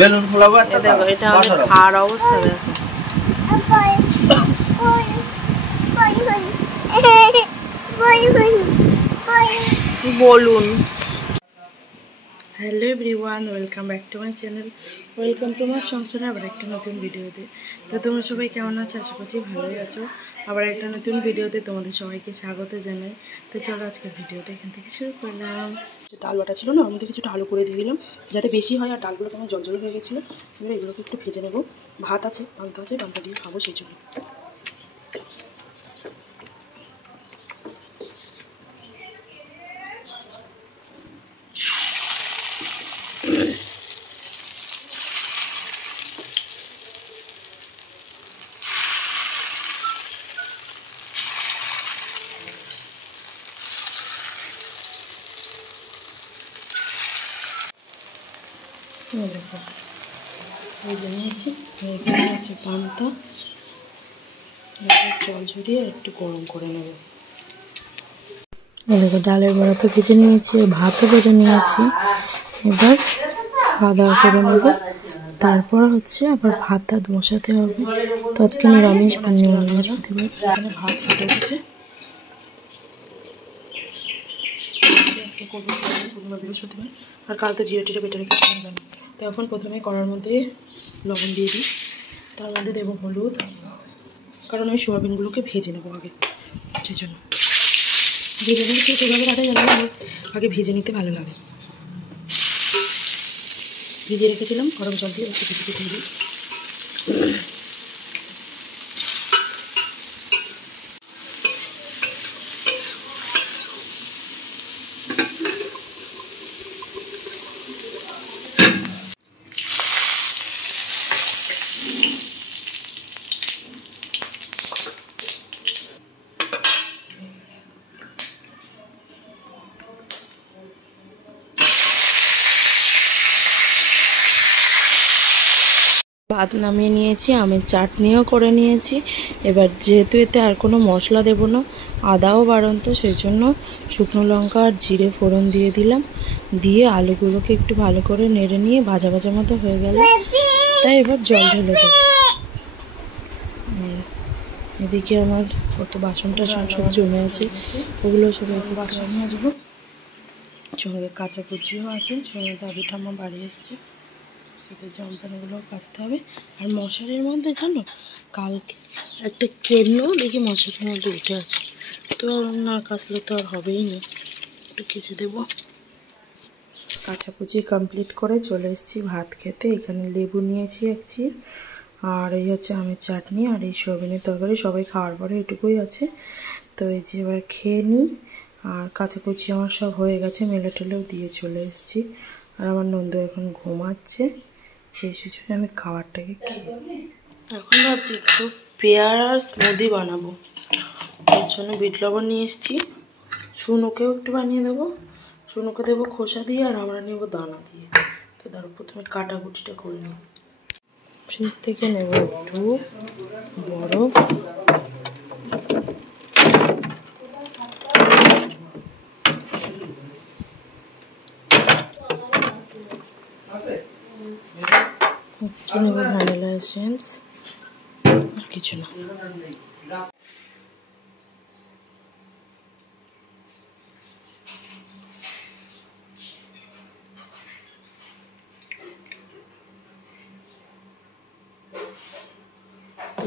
Balloon ফোলাবো একটা। দেখো এটা আমাদের খাওয়ার অবস্থা দেখো। বলুন। Hello everyone, welcome back to my channel, welcome to my সংসারে আবার একটা নতুন ভিডিওতে। তো তোমরা সবাই কেমন আছো? আশা করছি ভালোই আছো। আবার একটা নতুন ভিডিওতে তোমাদের সবাইকে স্বাগত জানাই। তো চলো আজকের ভিডিওটা এখান থেকে শুরু করলাম। ডাল বাটা ছিল না, ওর মধ্যে কিছুটা আলু করে দিয়ে দিলাম যাতে বেশি হয়, আর ডালগুলো কেমন জল জল হয়ে গেছিলো। এবার এগুলোকে একটু ভেজে নেবো। ভাত আছে, পান্তা আছে, পান্তা দিয়ে খাবো সেই জন্য। দেখো এই যে নিয়েছি, এখানে আছে পান্তা, জল ঝরিয়ে একটু গরম করে নেব। দেখো ডালের বড়া তো ভেজে নিয়েছি, ভাতও বেড়ে নিয়েছি। এবার খাওয়া দাওয়া করে নেব, তারপর হচ্ছে আবার ভাত টাত বসাতে হবে। তো আজকে নিরামিষ, বৃহস্পতিবার। এখানে ভাত ফুটে গেছে। আজকে করবো বৃহস্পতিবার, আর কাল তো জিরে টিরে বেটে রেখেছিলাম জানো। তো এখন প্রথমে কড়ার মধ্যে লবণ দিয়ে দিই, তার মধ্যে দেবো হলুদ, কারণ আমি সোয়াবিনগুলোকে ভেজে নেবো আগে, সেই জন্য ভেজে নিতে সেভাবে রাখা যাবে না, আগে ভেজে নিতে ভালো লাগে। ভিজিয়ে রেখেছিলাম গরম জল দিয়ে, একটু ভিজিয়ে দিয়ে দিই। ভাত নামিয়ে নিয়েছি, আমের চাটনিও করে নিয়েছি। এবার যেহেতু এতে আর কোনো মশলা দেব না, আদাও বাড়ন্ত, সেই জন্য শুকনো লঙ্কা আর জিরে ফোড়ন দিয়ে দিলাম। দিয়ে আলুগুলোকে একটু ভালো করে নেড়ে নিয়ে ভাজা ভাজা মতো হয়ে গেল, তাই এবার জল ঢেলে দেবো। এদিকে আমার কত বাসন টাসন সব জমে আছে, ওগুলো সব একটু বাসন মাজবো। সঙ্গে কাঁচা কুচিও আছে, সঙ্গে দাদু ঠাম্মা বাড়ি এসছে, সেটা জামপানগুলো কাচতে হবে। আর মশারির মধ্যে জানো কালকে একটা কেনও দেখি মশারির মধ্যে উঠে আছে, তো না কাচলে তো আর হবেই না, একটু কেচে দেবো। কাচাকুচি কমপ্লিট করে চলে এসেছি ভাত খেতে। এখানে লেবু নিয়েছি এক চির, আর এই হচ্ছে আমের চাটনি, আর এই সোয়াবিনের তরকারি। সবাই খাওয়ার পরে এটুকুই আছে। তো এই যে এবার খেয়ে নিই। আর কাচাকুচি আমার সব হয়ে গেছে, মেলে টেলেও দিয়ে চলে এসেছি। আর আমার নন্দু এখন ঘুমাচ্ছে, সেই সুযোগে আমি খাবারটাকে খেয়ে এখন ভাবছি একটু পেয়ারার স্মুদি বানাবো। এর জন্য বিট লবণ নিয়ে এসেছি, শুনুকেও একটু বানিয়ে দেবো। শুনুকে দেবো খোসা দিয়ে, আর আমরা নেব দানা দিয়ে। তো তার প্রথমে কাটাকুটিটা করে নেব। ফ্রিজ থেকে নেব একটু বরফ, নেব ভ্যানিলা এসেন্স, আর কিছু না।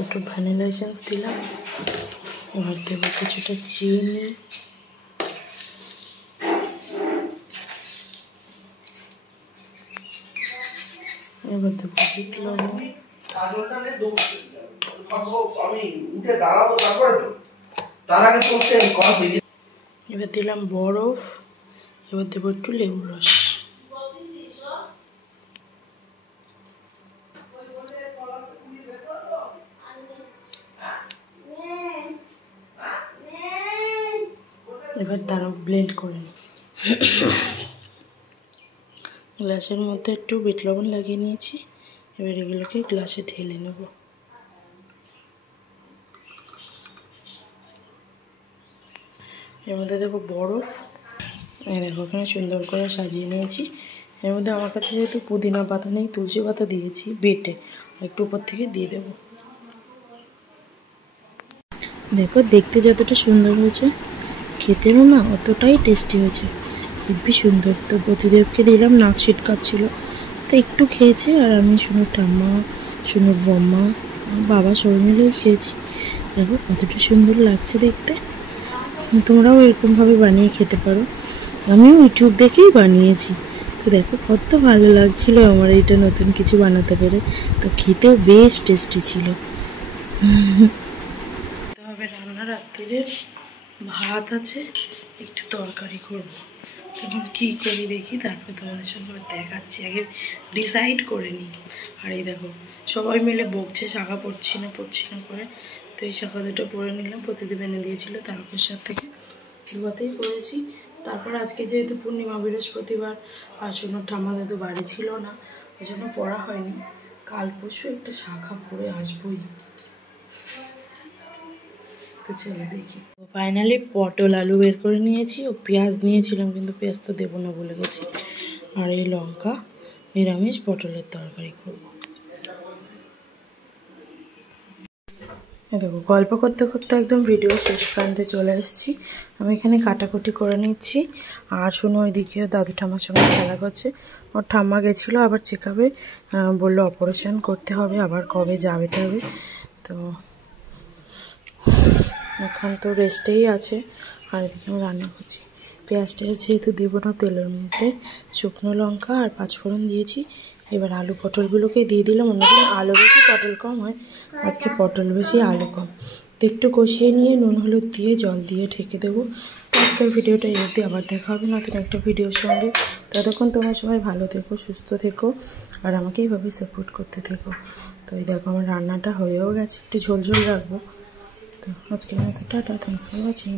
একটু ভ্যানিলা এসেন্স দিলাম। এবার দেব কিছুটা চিনি, এবার দেবো বিট লবণ, এবার দিলাম বরফ, এবার দেবো একটু লেবুর রস। এবার তারাও ব্লেন্ড করে নিই। গ্লাসের মধ্যে একটু বিট লবণ লাগিয়ে নিয়েছি, এবার এগুলোকে গ্লাসে ঢেলে নেব। এর মধ্যে দেবো বরফ। এই দেখো এখানে সুন্দর করে সাজিয়ে নিয়েছি। এর মধ্যে আমার কাছে যেহেতু পুদিনা পাতা নেই, তুলসী পাতা দিয়েছি বেটে, একটু উপর থেকে দিয়ে দেবো। দেখো দেখতে যতটা সুন্দর হয়েছে, খেতেও না অতটাই টেস্টি হয়েছে, খুবই সুন্দর। তো প্রতিদেবকে দিলাম, নাক ছিটকাচ্ছিল তো একটু খেয়েছে, আর আমি শুনুর ঠাম্মা, শুনুর বম্মা, বাবা সবাই মিলেই খেয়েছি। দেখো কতটা সুন্দর লাগছে দেখতে। তোমরাও এরকমভাবে বানিয়ে খেতে পারো, আমিও ইউটিউব দেখেই বানিয়েছি। তো দেখো কত ভালো লাগছিল আমার এইটা নতুন কিছু বানাতে পেরে, তো খেতেও বেশ টেস্টি ছিল। তবে রান্না রাত্রিরে ভাত আছে, একটু তরকারি করব, তখন কী করি দেখি, তারপর তোমাদের সঙ্গে দেখাচ্ছি। আগে ডিসাইড করে নিই। আর এই দেখো সবাই মিলে বকছে শাখা পড়ছি না করে, তো এই শাখা দুটো পরে নিলাম, প্রতিদিন এনে দিয়েছিল তারকেশ্বর থেকে, দুয়াতেই পড়েছি। তারপর আজকে যেহেতু পূর্ণিমা বৃহস্পতিবার, আর শুনো ঠাম্মা দাদু বাড়ি ছিল না, ওই জন্য পড়া হয়নি। কাল পরশু একটা শাখা পরে আসবোই। তো চলে দেখি। ফাইনালি পটল আলু বের করে নিয়েছি, ও পেঁয়াজ নিয়েছিলাম কিন্তু পেঁয়াজ তো দেবো না বলে গেছি। আর এই লঙ্কা, নিরামিষ পটলের তরকারি করবো। দেখো গল্প করতে করতে একদম ভিডিও শেষ প্রান্তে চলে এসেছি। আমি এখানে কাটাকুটি করে নিচ্ছি, আর শুনো ওইদিকে দাদু ঠাম্মার সঙ্গে খেলা করছে। ওর ঠাম্মা গেছিলো আবার চেক আপে, বললো অপারেশন করতে হবে, আবার কবে যাবে টাবে, তো এখন তো রেস্টেই আছে। আর এদিকে আমি রান্না করছি, পেঁয়াজ টেয়াজ যেহেতু দেবো না তেলের মধ্যে, শুকনো লঙ্কা আর পাঁচফোড়ন দিয়েছি। এবার আলু পটলগুলোকে দিয়ে দিলাম, অন্যদিন আলু বেশি পটল কম হয়, আজকে পটল বেশি আলু কম। তো একটু কষিয়ে নিয়ে নুন হলুদ দিয়ে জল দিয়ে ঢেকে দেবো। আজকের ভিডিওটা এই অবধি, আবার দেখা হবে নতুন একটা ভিডিওর সঙ্গে। ততক্ষণ তোমরা সবাই ভালো থেকো, সুস্থ থেকো, আর আমাকে এইভাবে সাপোর্ট করতে থেকো। তো এই দেখো আমার রান্নাটা হয়েও গেছে, একটু ঝোল ঝোল রাখবো। তো আজকের মতো টাটা, থ্যাঙ্কস ফর ওয়াচিং।